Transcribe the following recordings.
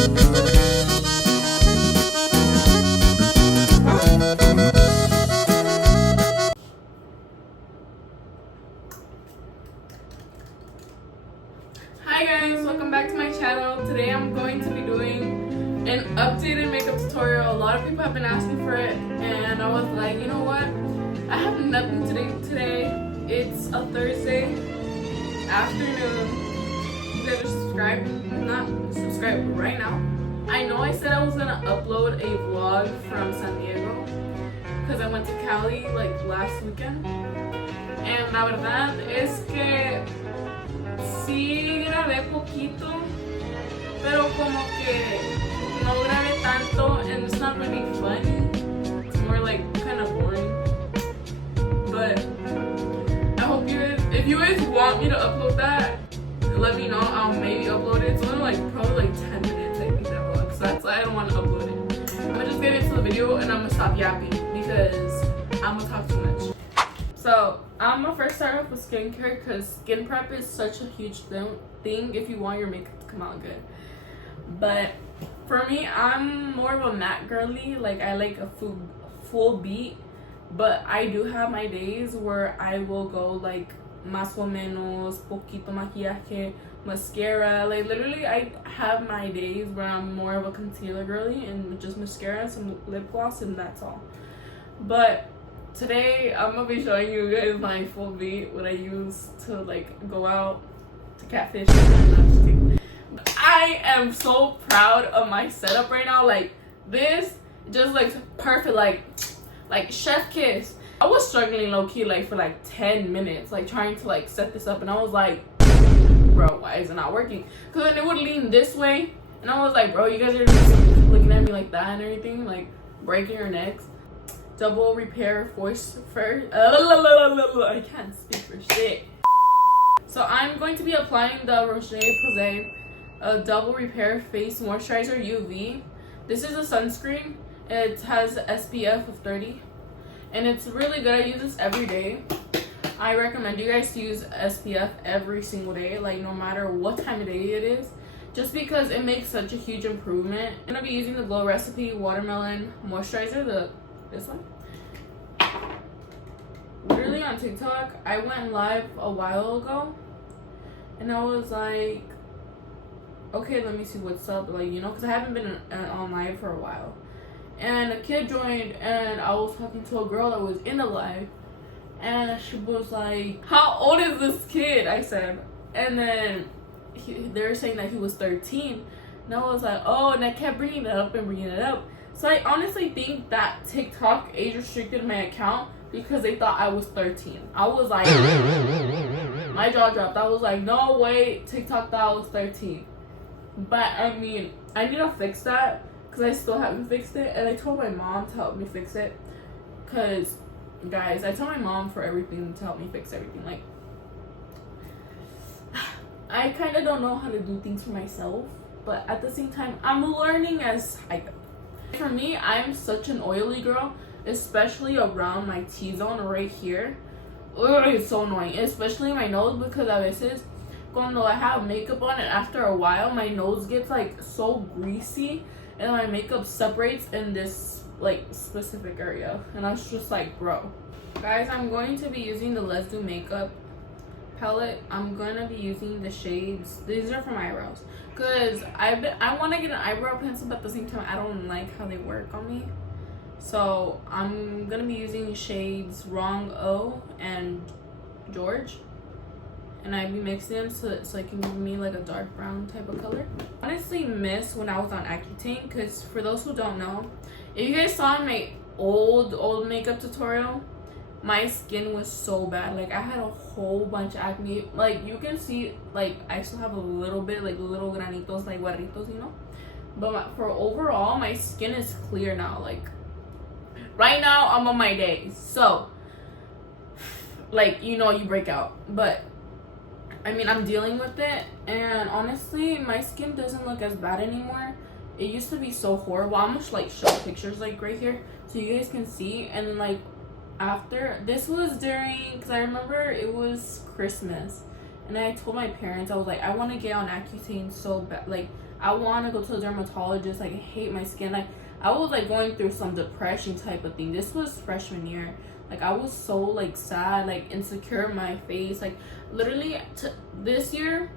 Hi guys, welcome back to my channel. Today I'm going to be doing an updated makeup tutorial. A lot of people have been asking for it and I was like, you know what? I have nothing to do today. It's a Thursday afternoon. You guys are subscribed? Not subscribed right now. I know I said I was gonna upload a vlog from San Diego because I went to Cali like last weekend. And la verdad es que sí grabé poquito, pero como que no grabé tanto and it's not really funny. It's more like kind of boring. But I hope you guys, if you guys want me to upload that, let me know. I'll maybe upload it. It's only like probably like 10 minutes I think that vlog, so that's why I don't want to upload it. I'm gonna just get into the video and I'm gonna stop yapping because I'm gonna talk too much. So I'm gonna first start off with skincare because skin prep is such a huge thing if you want your makeup to come out good. But for me, I'm more of a matte girly. Like I like a full beat, but I do have my days where I will go like más o menos, poquito maquillaje, mascara. Like literally I have my days where I'm more of a concealer girly and just mascara and some lip gloss and that's all. But today I'm gonna be showing you guys my full beat, what I use to like go out to catfish. I am so proud of my setup right now. Like this just looks perfect, like chef kiss. I was struggling low-key like for like 10 minutes like trying to like set this up and I was like, bro, why is it not working? Because then it would lean this way and I was like, bro, you guys are just looking at me like that and everything, like breaking your necks. Double repair voice first. I can't speak for shit. So I'm going to be applying the Rocher-Posay double repair face moisturizer UV. This is a sunscreen. It has SPF of 30 and it's really good. I use this every day. I recommend you guys to use SPF every single day, like no matter what time of day it is, just because it makes such a huge improvement. I'm gonna be using the Glow Recipe Watermelon Moisturizer, this one. Literally on TikTok, I went live a while ago and I was like, okay, let me see what's up, like, you know, because I haven't been on live for a while. And a kid joined and I was talking to a girl that was in the live and she was like, how old is this kid? I said, and then they were saying that he was 13 and I was like, oh, and I kept bringing it up and bringing it up. So I honestly think that TikTok age restricted my account because they thought I was 13. I was like, my jaw dropped. I was like, no way, TikTok thought I was 13. But I mean, I need to fix that because I still haven't fixed it. And I told my mom to help me fix it. Because, guys, I tell my mom for everything to help me fix everything. Like, I kind of don't know how to do things for myself. But at the same time, I'm learning as I go. For me, I'm such an oily girl, especially around my T-zone right here. Ugh, it's so annoying, especially my nose, because a veces cuando I have makeup on and after a while my nose gets like so greasy and my makeup separates in this like specific area and I was just like, bro. Guys, I'm going to be using the Let's Do Makeup palette. I'm gonna be using the shades. These are for my eyebrows because I want to get an eyebrow pencil, but at the same time I don't like how they work on me. So I'm gonna be using shades Wrong O and George, and I'd be mixing them so it can give me like a dark brown type of color. I honestly miss when I was on Accutane, because for those who don't know, if you guys saw my old makeup tutorial, my skin was so bad. Like I had a whole bunch of acne. Like you can see, like I still have a little bit, like little granitos, like guarritos, you know. But for overall, my skin is clear now. Like right now, I'm on my days. So, like, you know, you break out. But I mean, I'm dealing with it, and honestly, my skin doesn't look as bad anymore. It used to be so horrible. I'm gonna like show pictures like right here so you guys can see. And then like after, this was during, because I remember it was Christmas And I told my parents, I was like, I want to get on Accutane so bad. Like, I want to go to the dermatologist. Like, I hate my skin. Like, I was like going through some depression type of thing. This was freshman year. Like, I was so like sad, like insecure in my face. Like, literally this year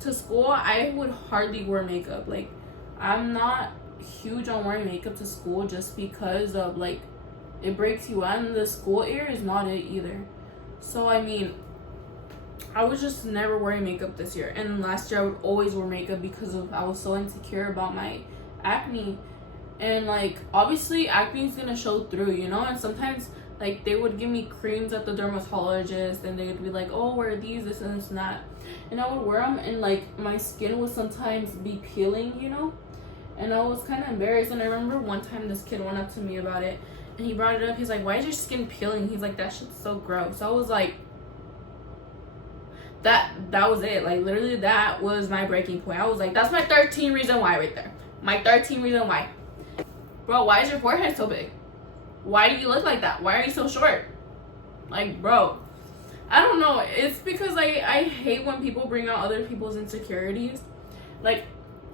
to school, I would hardly wear makeup. Like, I'm not huge on wearing makeup to school just because of like it breaks you out, and the school air is not it either. So I mean, I was just never wearing makeup this year, and last year I would always wear makeup because of I was so insecure about my acne. And like, obviously acne is gonna show through, you know. And sometimes like they would give me creams at the dermatologist, and they would be like, oh, wear these, this and this and that, and I would wear them, and like my skin would sometimes be peeling, you know. And I was kind of embarrassed. And I remember one time this kid went up to me about it, and he brought it up. He's like, why is your skin peeling? He's like, that shit's so gross. So I was like, that was it. Like, literally, that was my breaking point. I was like, that's my 13 reason why right there. My 13 reason why. Bro, why is your forehead so big? Why do you look like that? Why are you so short? Like, bro, I don't know. It's because I hate when people bring out other people's insecurities. Like,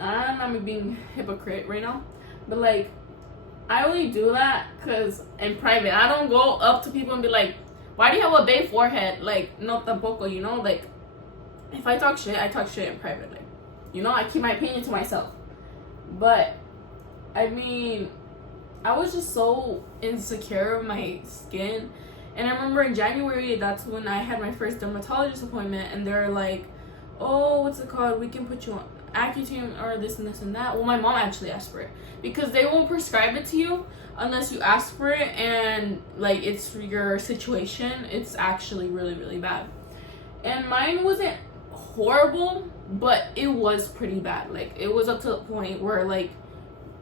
I'm not being hypocrite right now, but like, I only do that because in private. I don't go up to people and be like, why do you have a big forehead? Like, no tampoco, you know? Like, if I talk shit in private. Like, you know, I keep my opinion to myself. But I mean, I was just so insecure of my skin. And I remember in January, that's when I had my first dermatologist appointment, and they're like, oh, what's it called? We can put you on Accutane or this and this and that. Well, my mom actually asked for it because they won't prescribe it to you unless you ask for it, and like, it's for your situation. It's actually really, really bad. And mine wasn't horrible, but it was pretty bad. Like, it was up to the point where like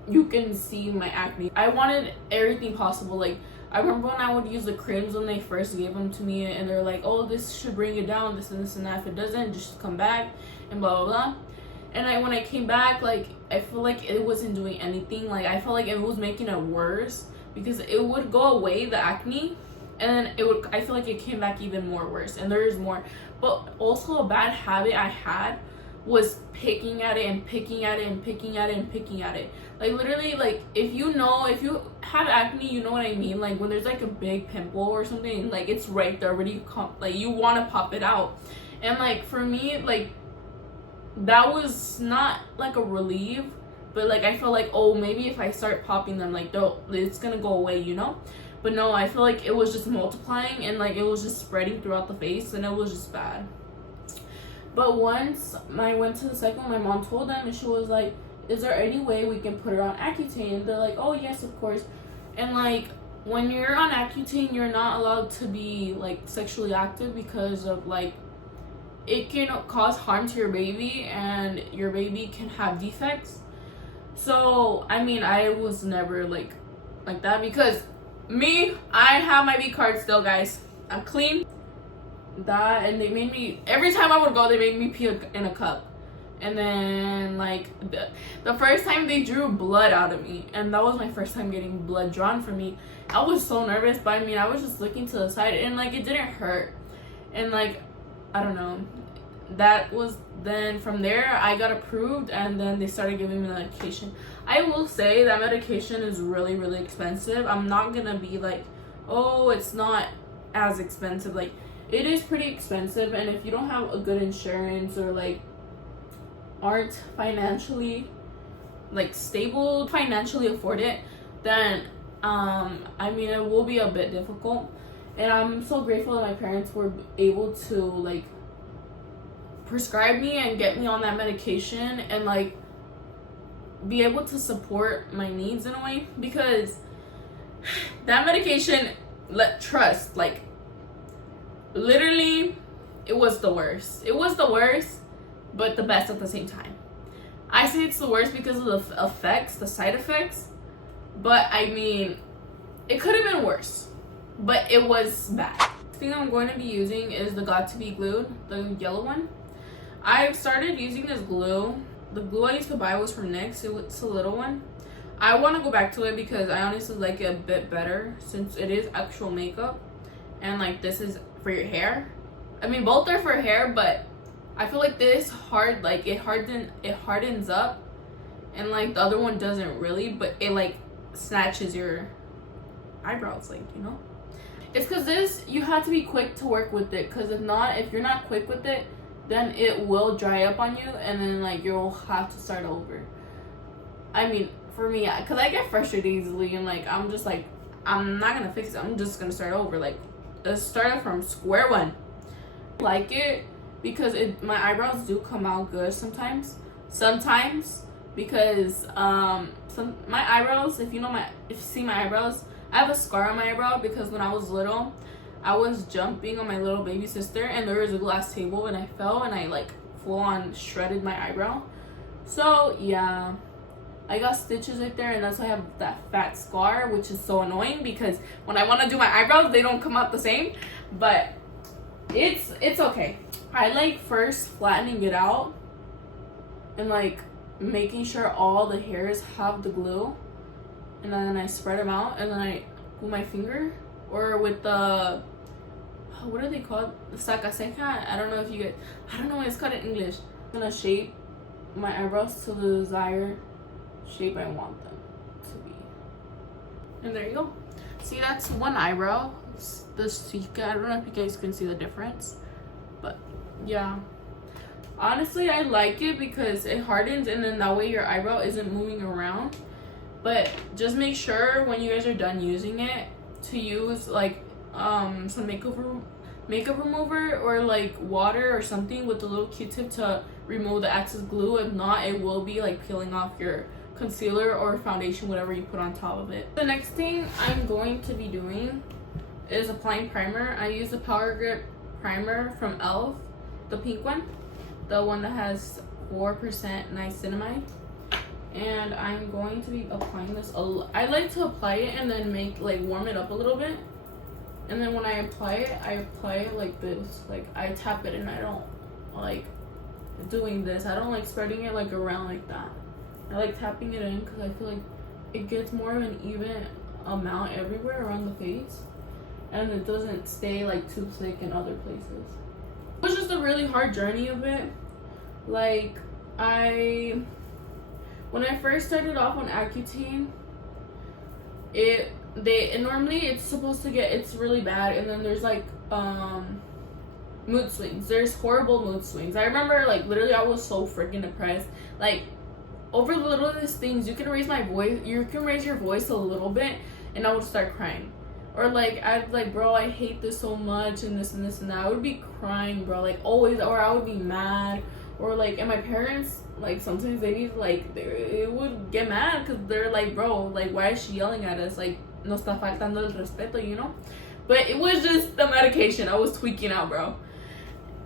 you can see my acne. I wanted everything possible. Like, I remember when I would use the creams when they first gave them to me, and they're like, oh, this should bring it down, this and this and that. If it doesn't, just come back and blah blah blah. And when I came back, like, I feel like it wasn't doing anything. Like, I felt like it was making it worse because it would go away, the acne, and then I feel like it came back even more worse, and there is more. But also a bad habit I had was picking at it and picking at it and picking at it and picking at it. Like, literally, like, if you have acne, you know what I mean. Like, when there's like a big pimple or something, like, it's right there already, like, you want to pop it out. And like, for me, like, that was not like a relief, but like, I felt like, oh, maybe if I start popping them, like, it's gonna go away, you know. But no, I feel like it was just multiplying, and like, it was just spreading throughout the face, and it was just bad. But once I went to the second, my mom told them, and she was like, is there any way we can put her on Accutane? And they're like, oh yes, of course. And like, when you're on Accutane, you're not allowed to be like sexually active because of like, it can cause harm to your baby, and your baby can have defects. So I mean, I was never like that, because me, I have my B card still, guys. I'm clean. That, and they made me, every time I would go, they made me pee in a cup. And then like the first time they drew blood out of me, and that was my first time getting blood drawn from me. I was so nervous, but I mean, I was just looking to the side, and like, it didn't hurt. And like, I don't know, that was, then from there I got approved, and then they started giving me medication. I will say that medication is really, really expensive. I'm not gonna be like, oh, it's not as expensive. Like, it is pretty expensive, and if you don't have a good insurance, or like aren't financially like stable, financially afford it, then I mean, it will be a bit difficult. And I'm so grateful that my parents were able to like prescribe me and get me on that medication, and like be able to support my needs in a way, because that medication, trust, like, literally, it was the worst. It was the worst, but the best at the same time. I say it's the worst because of the effects, the side effects, but I mean, it could have been worse, but it was bad. The thing I'm going to be using is the Got to Be Glued, the yellow one. I've started using this glue. The glue I used to buy was from NYX. It's a little one. I want to go back to it because I honestly like it a bit better, since it is actual makeup, and like, this is for your hair. I mean, both are for hair, but I feel like this hard, like it hardens up, and like the other one doesn't really, but it like snatches your eyebrows, like, you know. It's because this, you have to be quick to work with it, because if you're not quick with it, then it will dry up on you, and then like you'll have to start over. I mean, for me, because I get frustrated easily, and like I'm just like, I'm not gonna fix it, I'm just gonna start over. Like, let's start from square one. I like it because my eyebrows do come out good sometimes because my eyebrows, if you see my eyebrows, I have a scar on my eyebrow because when I was little, I was jumping on my little baby sister, and there was a glass table, and I fell, and I like full on shredded my eyebrow. So yeah, I got stitches right there, and that's why I have that fat scar, which is so annoying because when I want to do my eyebrows, they don't come out the same. But it's okay. I like first flattening it out and like making sure all the hairs have the glue, and then I spread them out, and then I with my finger or with the, what are they called, sacaseca, I don't know what it's called in English. I'm gonna shape my eyebrows to the desired shape I want them to be, and there you go. See, that's one eyebrow. I don't know if you guys can see the difference, but yeah, honestly I like it because it hardens, and then that way your eyebrow isn't moving around. But just make sure when you guys are done using it to use like some makeup remover or like water or something with a little Q-tip to remove the excess glue. If not, it will be like peeling off your concealer or foundation, whatever you put on top of it. The next thing I'm going to be doing is applying primer. I use the Power Grip primer from e.l.f., the pink one, the one that has 4% niacinamide. And I'm going to be applying this I like to apply it and then warm it up a little bit, and then when I apply it like this. Like, I tap it, and I don't like doing this. I don't like spreading it like around like that. I like tapping it in because I feel like it gets more of an even amount everywhere around the face, and it doesn't stay like too thick in other places. It was just a really hard journey of it. Like, when I first started off on Accutane, normally it's supposed to it's really bad, and then there's like mood swings. There's horrible mood swings. I remember like literally I was so freaking depressed. Like, over the littlest things, you can raise your voice a little bit, and I would start crying. Or like I'd like, bro, I hate this so much, and this and this and that. I would be crying, bro, like always, or I would be mad. Or like, and my parents, like sometimes they would get mad because they're like, bro, like, why is she yelling at us? Like, nos está faltando el respeto, you know? But it was just the medication. I was tweaking out, bro.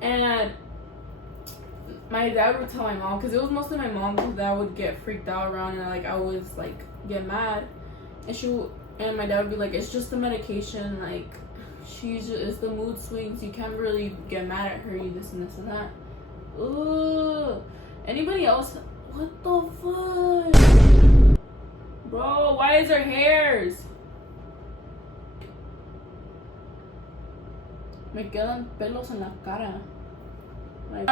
And my dad would tell my mom, because it was mostly my mom that would get freaked out around, and like I was like get mad, and my dad would be like, it's just the medication, like it's the mood swings, you can't really get mad at her, this and this and that. Ugh. Anybody else? What the fuck? Bro, why is there hairs? Me quedan pelos en la cara. Like,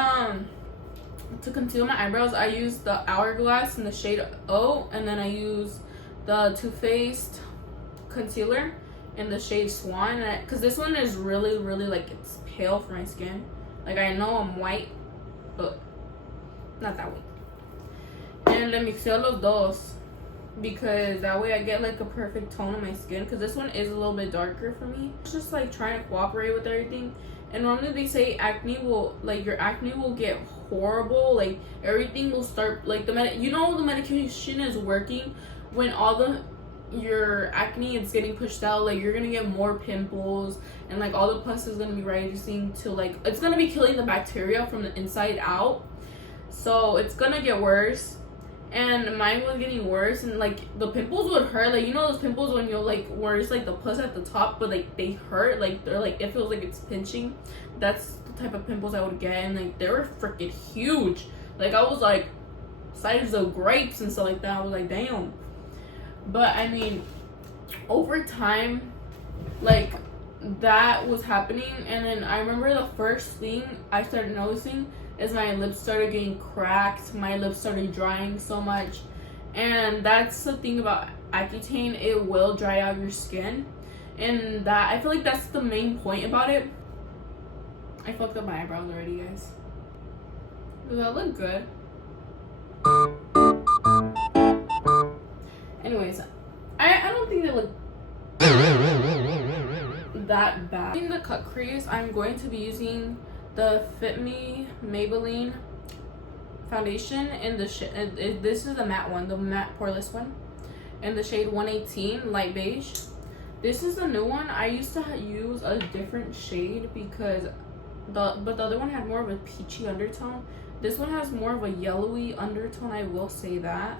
to conceal my eyebrows, I use the Hourglass in the shade O, and then I use the Too Faced concealer in the shade Swan. Because this one is really, really, like, it's pale for my skin. Like, I know I'm white, but not that way. And le mixeo los dos because that way I get like a perfect tone on my skin, because this one is a little bit darker for me. It's just like trying to cooperate with everything. And normally they say your acne will get horrible, like everything will start like the medication is working when your acne is getting pushed out. Like, you're gonna get more pimples, and like all the pus is gonna be rising to like, it's gonna be killing the bacteria from the inside out, so it's gonna get worse. And mine was getting worse, and like the pimples would hurt. Like, you know those pimples when you're like, where it's like the pus at the top, but like they hurt, like they're like, it feels like it's pinching. That's the type of pimples I would get, and like they were freaking huge. Like, I was like size of grapes and stuff like that. I was like, damn. But I mean, over time, like, that was happening. And then I remember the first thing I started noticing is my lips started getting cracked. My lips started drying so much. And that's the thing about Accutane. It will dry out your skin. And that, I feel like that's the main point about it. I fucked up my eyebrows already, guys. Does that look good? Anyways, I don't think they look that bad. In the cut crease, I'm going to be using the Fit Me Maybelline foundation in the shade. This is the matte one, the matte poreless one, in the shade 118 light beige. This is the new one. I used to use a different shade because the other one had more of a peachy undertone. This one has more of a yellowy undertone, I will say that,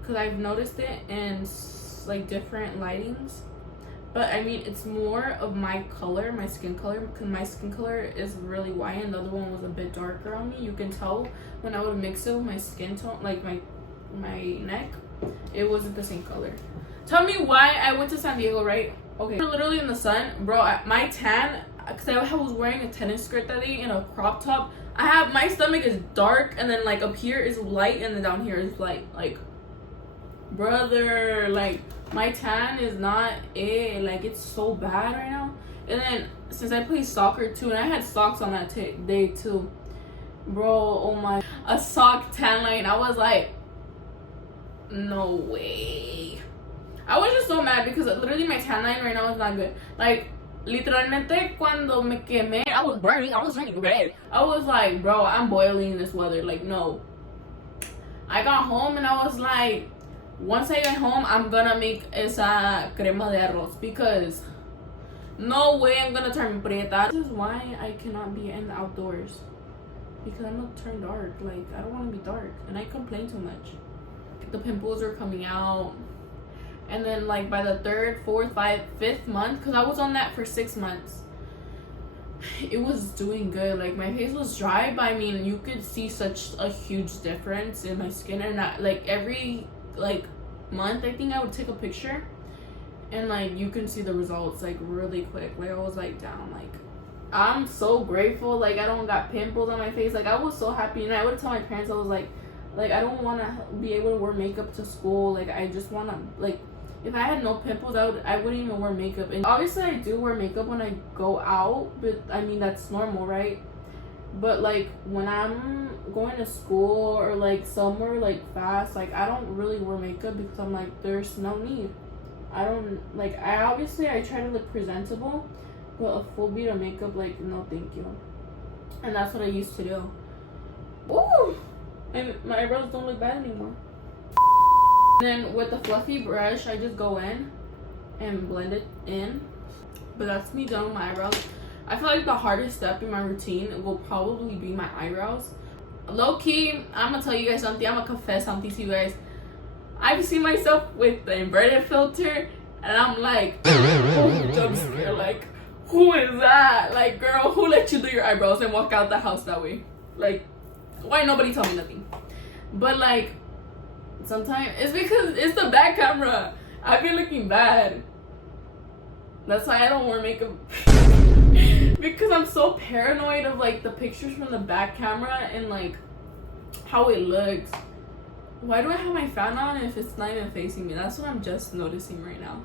because I've noticed it in like different lightings. But I mean, it's more of my color, my skin color, because my skin color is really white and the other one was a bit darker on me. You can tell when I would mix it with my skin tone, like my neck, it wasn't the same color. Tell me why I went to San Diego, right? Okay, we're literally in the sun, bro. My tan, because I was wearing a tennis skirt that day and a crop top. My stomach is dark, and then like up here is light, and then down here is light. Like, brother, like my tan is not it. Like, it's so bad right now. And then since I play soccer too, and I had socks on that day too, bro. Oh my, a sock tan line. I was like, no way. I was just so mad because literally my tan line right now is not good. Like, literalmente cuando me quemé, I was burning, I was turning red. I was like, bro, I'm boiling in this weather. Like, no. I got home and I was like, once I get home, I'm gonna make esa crema de arroz because no way I'm gonna turn prieta. This is why I cannot be in the outdoors, because I'm gonna turn dark. Like, I don't want to be dark, and I complain too much. The pimples are coming out. And then like by the 3rd, 4th, 5th, 5th month, because I was on that for 6 months, it was doing good. Like, my face was dry, but I mean, you could see such a huge difference in my skin. And like every like month, I think I would take a picture and like you can see the results like really quick. Like, I was like, damn, like I'm so grateful. Like, I don't got pimples on my face. Like, I was so happy. And I would tell my parents, I was like I don't want to be able to wear makeup to school. Like, I just want to, like, if I had no pimples, I wouldn't even wear makeup. And obviously I do wear makeup when I go out, but I mean, that's normal, right? But like when I'm going to school or like somewhere like fast, like I don't really wear makeup because I'm like, there's no need. I don't like, I try to look presentable, but a full beat of makeup, like, no thank you. And that's what I used to do. Ooh, and my eyebrows don't look bad anymore. Then with the fluffy brush, I just go in and blend it in. But that's me done with my eyebrows. I feel like the hardest step in my routine will probably be my eyebrows. Low key, I'm gonna tell you guys something. I'm gonna confess something to you guys. I've seen myself with the inverted filter, and I'm like, oh, jump scare. Like, who is that? Like, girl, who let you do your eyebrows and walk out the house that way? Like, why nobody tell me nothing? But like, sometimes it's because it's the back camera. I be looking bad. That's why I don't wear makeup. Because I'm so paranoid of like the pictures from the back camera and like how it looks. Why do I have my fan on if it's not even facing me? That's what I'm just noticing right now.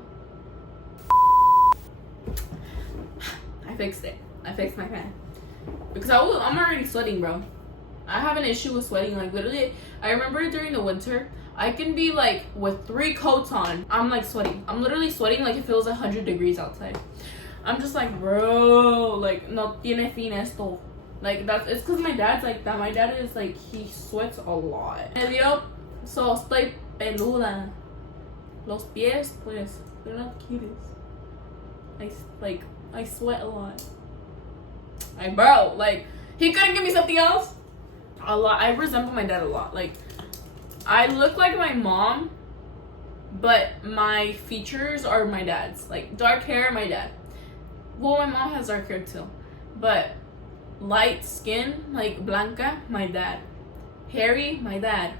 I fixed it. I fixed my fan. Because I'm already sweating, bro. I have an issue with sweating. Like, literally, I remember during the winter, I can be like with 3 coats on. I'm like sweating. I'm literally sweating like it feels 100 degrees outside. I'm just like, bro, like, no tiene fin esto. Like, it's because my dad's like that. My dad is like, he sweats a lot. And yo, so estoy peluda. Los pies, pues, they're not cutest. I sweat a lot. Like, bro, like, he couldn't give me something else. A lot. I resemble my dad a lot. Like, I look like my mom, but my features are my dad's. Like, dark hair, my dad. Well, my mom has dark hair too, but light skin, like blanca, my dad. Hairy, my dad.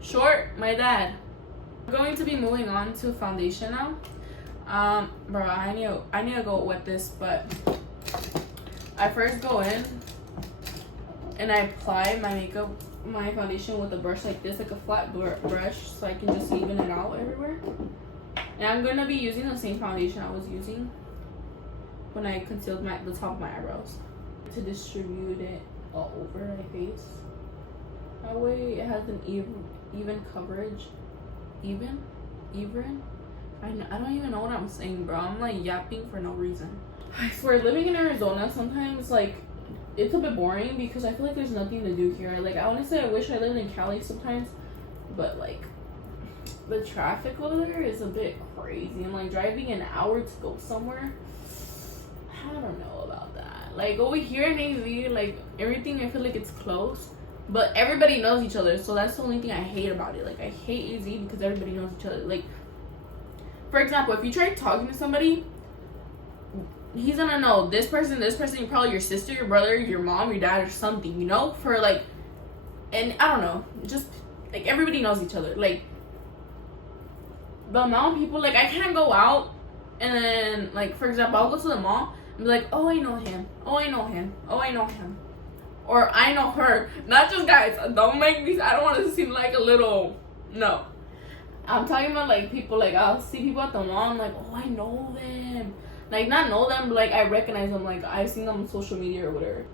Short, my dad. I'm going to be moving on to foundation now. Bro, I need to go with this, but I first go in and I apply my makeup, my foundation with a brush like this, like a flat brush, so I can just even it out everywhere. And I'm gonna be using the same foundation I was using when I concealed the top of my eyebrows, to distribute it all over my face. That way it has an even coverage. Even? I don't even know what I'm saying, bro. I'm like yapping for no reason. I swear, living in Arizona sometimes, like, it's a bit boring because I feel like there's nothing to do here. Like, honestly, I wish I lived in Cali sometimes, but like, the traffic over there is a bit crazy. And like driving an hour to go somewhere, I don't know about that. Like over here in AZ, like everything, I feel like it's close, but everybody knows each other. So that's the only thing I hate about it. Like I hate AZ because everybody knows each other. Like, for example, if you try talking to somebody, he's gonna know this person, probably your sister, your brother, your mom, your dad, or something, you know? For like, and I don't know, just like everybody knows each other. Like the amount of people, like I can't go out and then, like, for example, I'll go to the mall and be like, oh, I know him, oh, I know him, oh, I know him, or I know her. Not just guys, don't make me, I don't want to seem like a little, no, I'm talking about like people, like I'll see people at the mall, I'm like, oh, I know them. Like, not know them, but like I recognize them, like I've seen them on social media or whatever.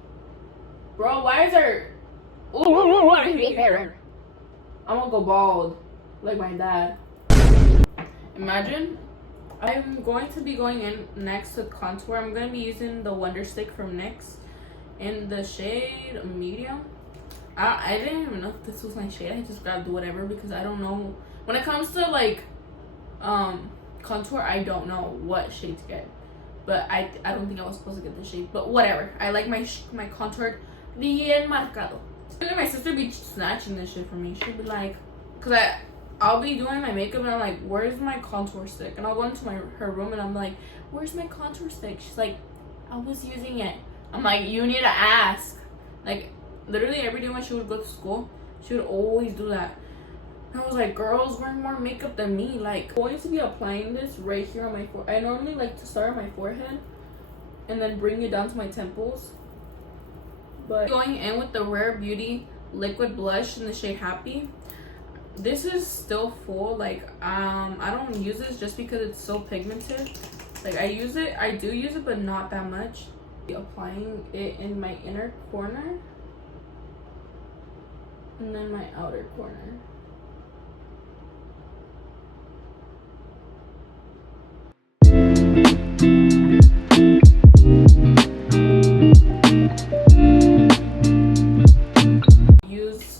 Bro, why is there, I'm gonna go bald like my dad. Imagine. I'm going to be going in next with contour. I'm going to be using the Wonder Stick from NYX in the shade medium. I didn't even know if this was my shade. I just grabbed whatever because I don't know. When it comes to like contour, I don't know what shade to get. But I don't think I was supposed to get the shade. But whatever. I like my contour bien marcado. My sister be snatching this shit from me. She'd be like, because I'll be doing my makeup and I'm like, where's my contour stick? And I'll go into her room and I'm like, where's my contour stick? She's like, I was using it. I'm like, you need to ask. Like, literally every day when she would go to school, she would always do that. And I was like, girls wear more makeup than me. Like, I'm going to be applying this right here on my forehead. I normally like to start on my forehead and then bring it down to my temples. But going in with the Rare Beauty liquid blush in the shade Happy. This is still full. Like I don't use this just because it's so pigmented. Like I do use it, but not that much. Applying it in my inner corner and then my outer corner.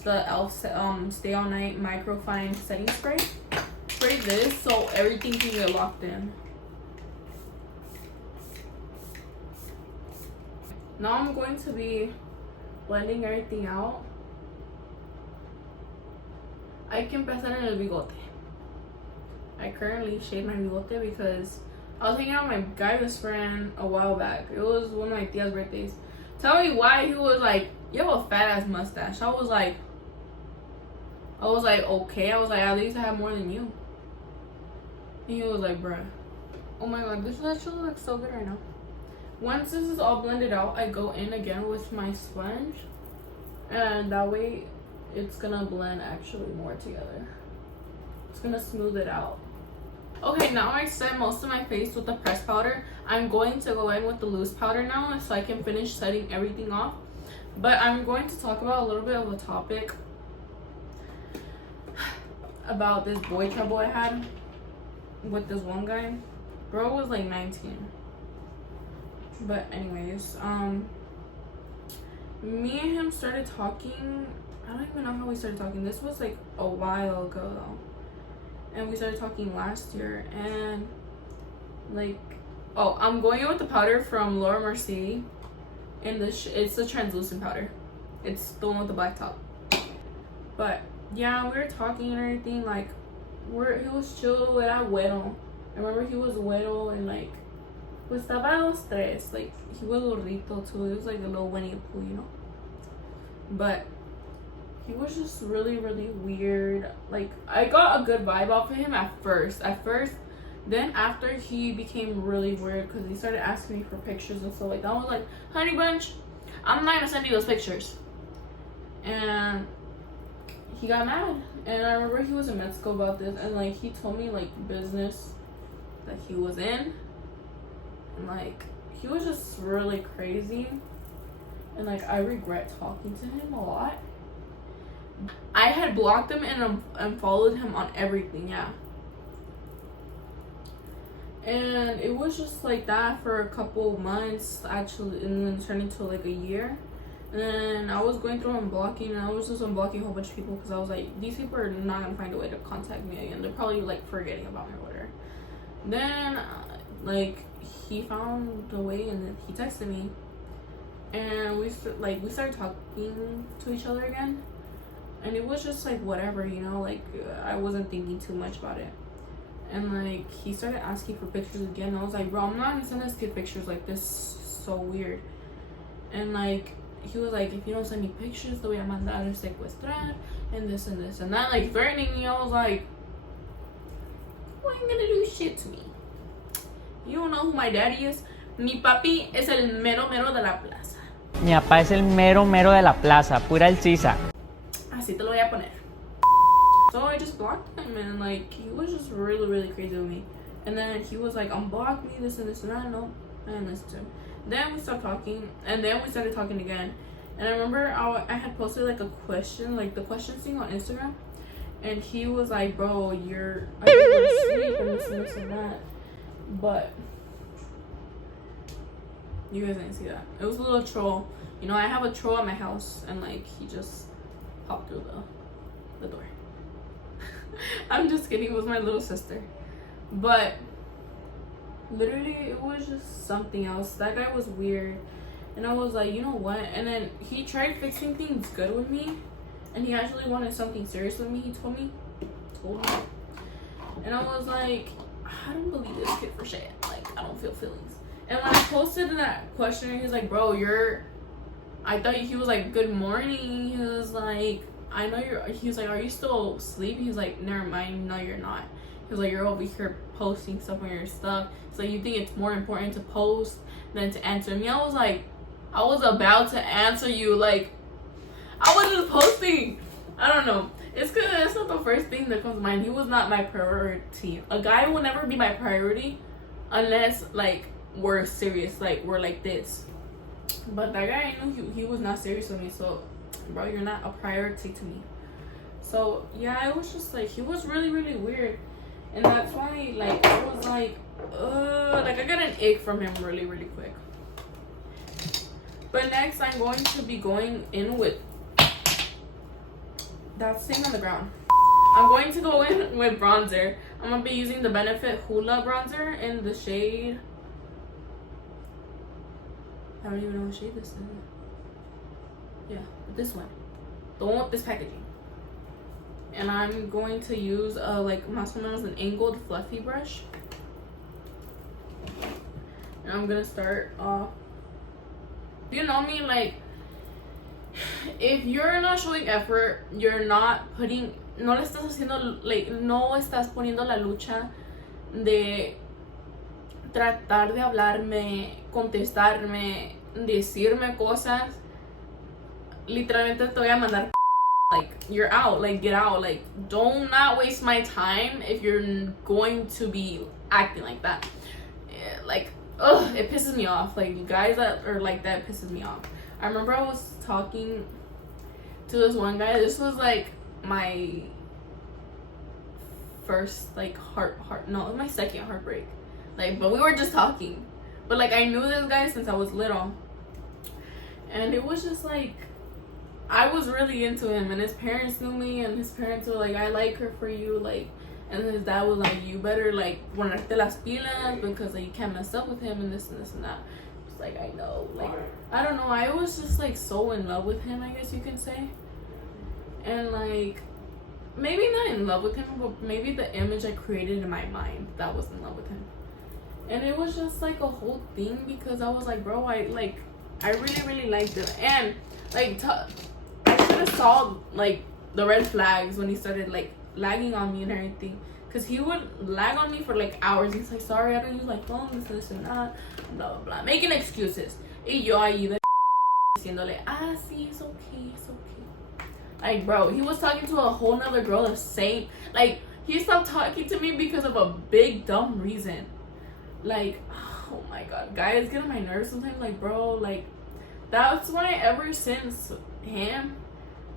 The e.l.f. Stay All Night Microfine Setting Spray. Spray this so everything can get locked in. Now I'm going to be blending everything out. Hay que empezar en el bigote. I currently shade my bigote because I was hanging out with my guy best friend a while back. It was one of my tia's birthdays. Tell me why he was like, you have a fat ass mustache. I was like, okay. I was like, at least I have more than you. And he was like, bruh. Oh my god, this actually looks so good right now. Once this is all blended out, I go in again with my sponge. And that way, it's gonna blend actually more together. It's gonna smooth it out. Okay, now I set most of my face with the pressed powder. I'm going to go in with the loose powder now so I can finish setting everything off. But I'm going to talk about a little bit of a topic about this boy trouble I had with this one guy. Bro was like 19. But anyways, me and him started talking. I don't even know how we started talking. This was like a while ago though. And we started talking last year. And like, oh, I'm going in with the powder from Laura Mercier. And it's the translucent powder. It's the one with the black top. But yeah, we were talking and everything. Like, he was chill. Era güero. I remember he was güero and like, pues estaba los tres. Like, he was gordito too. He was like a little Winnie the Pooh, you know. But he was just really, really weird. Like, I got a good vibe off of him at first. Then after, he became really weird because he started asking me for pictures and stuff like that. I was like, honey bunch, I'm not gonna send you those pictures. and he got mad. And I remember he was in Mexico about this, and like he told me like business that he was in, and like he was just really crazy, and like I regret talking to him a lot. I had blocked him and unfollowed him on everything, yeah. And it was just like that for a couple of months actually, and then turned into like a year. And then I was going through unblocking, and I was just unblocking a whole bunch of people because I was like, these people are not gonna find a way to contact me again. They're probably like forgetting about me or whatever. Then like he found a way, and then he texted me, and we started talking to each other again. And it was just like whatever, you know, like I wasn't thinking too much about it. And like he started asking for pictures again, and I was like, bro, I'm not gonna send this kid pictures, like this is so weird. And like he was like, if you don't send me pictures, te voy a mandar a secuestrar, and this and this and that, like threatening me. I was like, you ain't gonna do shit to me. You don't know who my daddy is. Mi papi es el mero mero de la plaza. Mi papá es el mero mero de la plaza, pura hechiza. Así te lo voy a poner. So I just blocked him, and like he was just really really crazy with me. And then he was like, unblock me, this and this and that. No, I didn't listen to him. Then we stopped talking, and then we started talking again. And I remember I had posted like a question, like the question thing on Instagram, and he was like, bro, I think you're asleep and this and that. But you guys didn't see that. It was a little troll. You know, I have a troll at my house, and like he just popped through the door. I'm just kidding, it was my little sister. But literally it was just something else. That guy was weird, and I was like, you know what? And then he tried fixing things good with me, and he actually wanted something serious with me. He told me, and I was like, I don't believe this kid for shit. Like, I don't feel feelings. And when I posted that question, he was like, bro, I thought he was like, good morning. He was like, I know he was like, are you still asleep? He was like, never mind, no you're not. He was like, you're over here posting stuff on your stuff. So you think it's more important to post than to answer me? I was like, I was about to answer you. Like, I was just posting. I don't know. It's because it's not the first thing that comes to mind. He was not my priority. A guy will never be my priority unless like we're serious, like we're like this. But that guy, I knew he was not serious with me. So, bro, you're not a priority to me. So yeah, it was just like he was really really weird, and that's why like I was like I got an ick from him really really quick. But next I'm going to be going in with that thing on the ground. I'm going to go in with bronzer. I'm gonna be using the Benefit Hula bronzer in the shade, I don't even know what shade this is. Yeah, this one, the one with this packaging. And I'm going to use like más o menos an angled fluffy brush, and I'm gonna start off. You know me, like if you're not showing effort, you're not putting, no le estás haciendo, like no estás poniendo la lucha de tratar de hablarme, contestarme, decirme cosas, literalmente te voy a mandar. Like, you're out, like get out, like don't not waste my time if you're going to be acting like that. Like, ugh, it pisses me off. Like, guys that are like that pisses me off. I remember I was talking to this one guy. This was like my first like no, it was my second heartbreak. Like, but we were just talking. But like I knew this guy since I was little. And it was just like I was really into him, and his parents knew me, and his parents were like, I like her for you, like, and his dad was like, you better like ponerte las pilas because like you can't mess up with him and this and this and that. It's like, I know, like I don't know, I was just like so in love with him, I guess you can say. And like maybe not in love with him, but maybe the image I created in my mind that was in love with him. And it was just like a whole thing because I was like, bro, I really really liked it. And like I should have saw like the red flags when he started like lagging on me and everything, because he would lag on me for like hours. He's like, sorry, I don't use my phone, this and that, blah blah blah, making excuses. Y yo ahí de diciéndole, sí, it's okay, it's okay. Like, bro, he was talking to a whole nother girl the same. Like, he stopped talking to me because of a big dumb reason. Like, oh my god, guys, get on my nerves sometimes. Like, bro, like, that's why ever since him,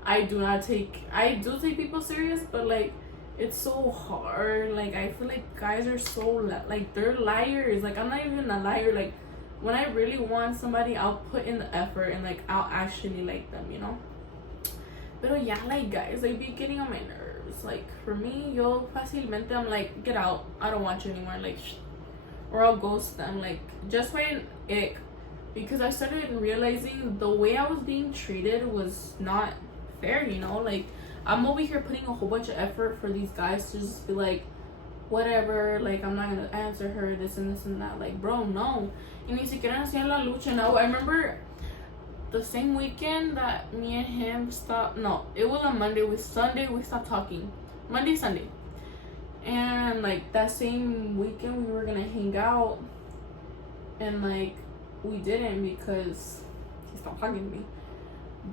I do take people serious, but like, it's so hard. Like, I feel like guys are so like, they're liars. Like, I'm not even a liar. Like, when I really want somebody, I'll put in the effort and like, I'll actually like them, you know. But yeah, like, guys, they be getting on my nerves. Like, for me, yo fácilmente, I'm like, get out, I don't want you anymore. Like, or I'll ghost them. Like, just by an ick, because I started realizing the way I was being treated was not fair, you know. Like, I'm over here putting a whole bunch of effort for these guys to just be like, whatever, like, I'm not gonna answer her, this and this and that. Like, bro, no. Y ni siquiera hacían la lucha. Now, I remember the same weekend that me and him stopped. No, it was on Monday. Sunday we stopped talking. Monday, Sunday. And like, that same weekend we were gonna hang out, and like, we didn't because he stopped talking to me.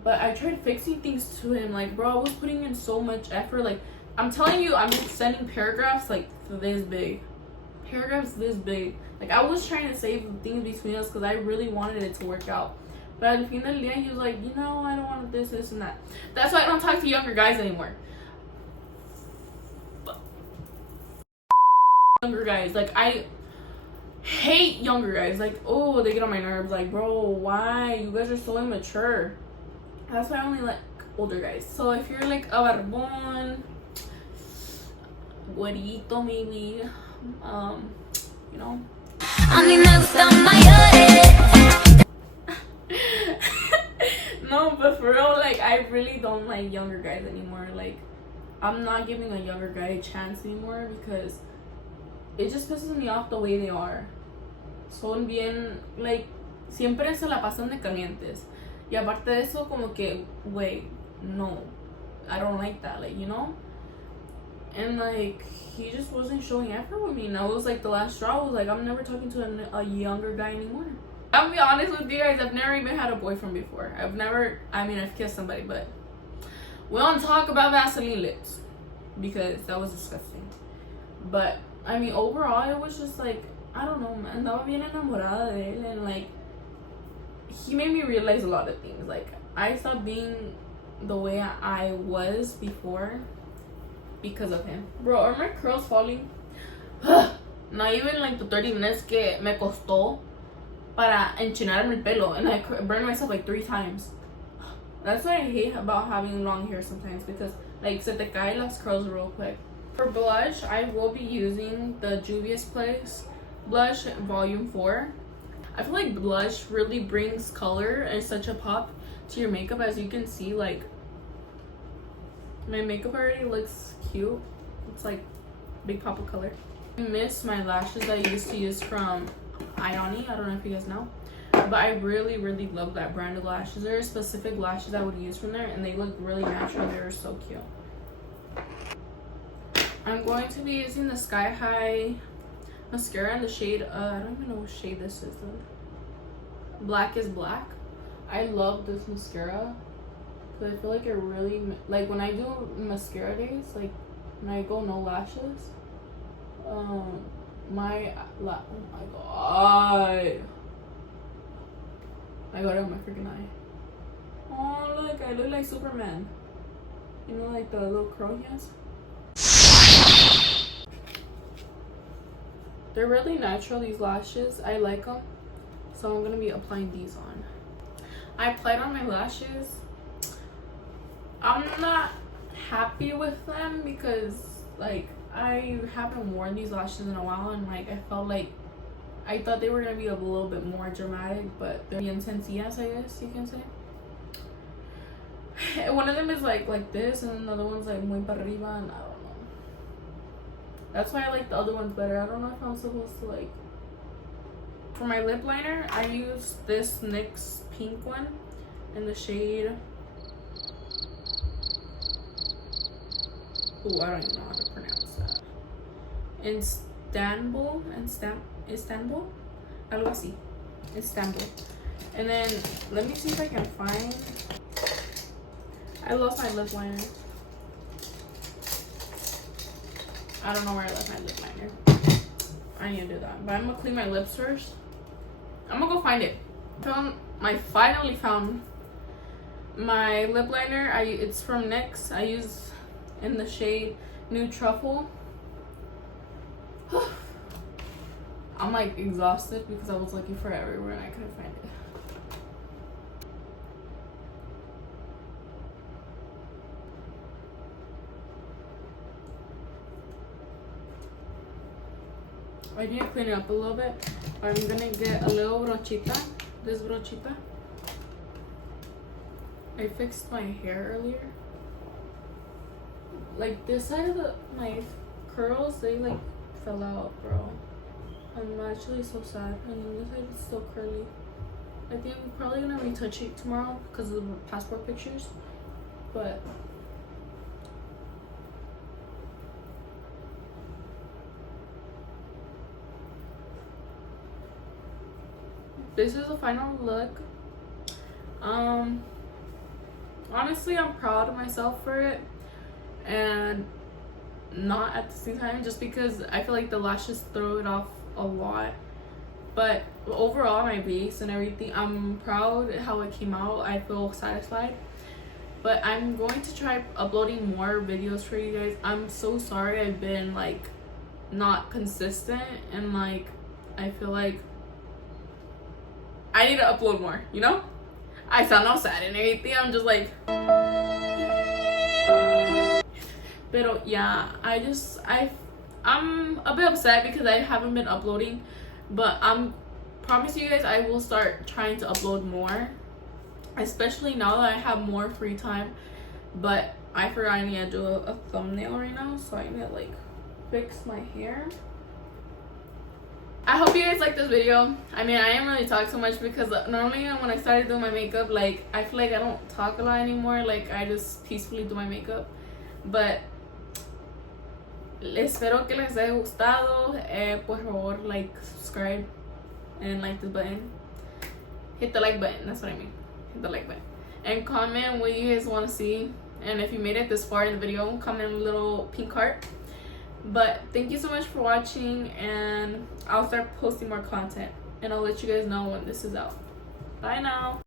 But I tried fixing things to him. Like, bro, I was putting in so much effort. Like, I'm telling you, I'm sending paragraphs like this big. Paragraphs this big. Like, I was trying to save things between us because I really wanted it to work out. But at the fin del día, he was like, you know, I don't want this, this, and that. That's why I don't talk to younger guys anymore. Younger guys. Like, I hate younger guys. Like, oh, they get on my nerves. Like, bro, why? You guys are so immature. That's why I only like older guys. So if you're like a barbón, güerito maybe, you know. No, but for real, like, I really don't like younger guys anymore. Like, I'm not giving a younger guy a chance anymore because it just pisses me off the way they are. Son bien, like, siempre se la pasan de calientes. Y aparte de eso, como que, wait, no, I don't like that, like, you know? And like, he just wasn't showing effort with me. And that was like the last straw. I was like, I'm never talking to a younger guy anymore. I'll be honest with you guys, I've never even had a boyfriend before. I've kissed somebody, but we don't talk about Vaseline lips because that was disgusting. But I mean, overall, it was just like, I don't know, man. Andaba bien enamorada de él, and like, he made me realize a lot of things. Like, I stopped being the way I was before because of him. Bro, are my curls falling? Not even like the 30 minutes que me costó para enchinarme el pelo, and I burned myself like 3 times. That's what I hate about having long hair sometimes, because like, se te cae las curls real quick. For blush, I will be using the Juvia's Place blush volume 4. I feel like blush really brings color and such a pop to your makeup. As you can see, like, my makeup already looks cute. It's like big pop of color. I miss my lashes that I used to use from Ioni. I don't know if you guys know, but I really love that brand of lashes. There are specific lashes I would use from there, and they look really natural. They're so cute. I'm going to be using the Sky High mascara in the shade, I don't even know what shade this is though. Black is Black. I love this mascara because I feel like it really, like, when I do mascara days, like when I go no lashes, oh my god, I got it on my freaking eye. Oh look, I look like Superman. You know, like the little curl he has. They're really natural, these lashes. I like them, so I'm gonna be applying these on. I applied on my lashes. I'm not happy with them because, like, I haven't worn these lashes in a while, and like, I felt like, I thought they were gonna be a little bit more dramatic, but they're bien sencillas, I guess you can say. One of them is like this, and another one's like muy para arriba, and I don't know. That's why I like the other ones better. I don't know if I'm supposed to like. For my lip liner, I use this NYX pink one in the shade. Oh, I don't even know how to pronounce that. Istanbul? Algo así. Istanbul. And then, let me see if I can find. I lost my lip liner. I don't know where I left my lip liner. I need to do that. But I'm gonna clean my lips first. I'm gonna go find it. I finally found my lip liner. It's from NYX. I use in the shade Nude Truffle. I'm like exhausted because I was looking for it everywhere and I couldn't find it. I need to clean it up a little bit. I'm gonna get a little brochita. This brochita. I fixed my hair earlier. Like this side of my curls, they like fell out, bro. I'm actually so sad. And then this side is still curly. I think I'm probably gonna retouch it tomorrow because of the passport pictures. But this is the final look. Honestly, I'm proud of myself for it, and not at the same time, just because I feel like the lashes throw it off a lot. But overall, my base and everything, I'm proud how it came out. I feel satisfied. But I'm going to try uploading more videos for you guys. I'm so sorry I've been like not consistent, and like I feel like I need to upload more, you know? I sound all sad and everything. I'm just like, pero yeah, I'm a bit upset because I haven't been uploading, but I'm promise you guys I will start trying to upload more, especially now that I have more free time. But I forgot I need to do a thumbnail right now, so I need to like fix my hair. I hope you guys like this video. I mean, I didn't really talk so much because normally when I started doing my makeup, like I feel like I don't talk a lot anymore. Like I just peacefully do my makeup. But espero que les haya gustado. Por favor, like, subscribe, and like this button. Hit the like button. That's what I mean. Hit the like button. And comment what you guys want to see. And if you made it this far in the video, comment a little pink heart. But thank you so much for watching, and I'll start posting more content, and I'll let you guys know when this is out. Bye now.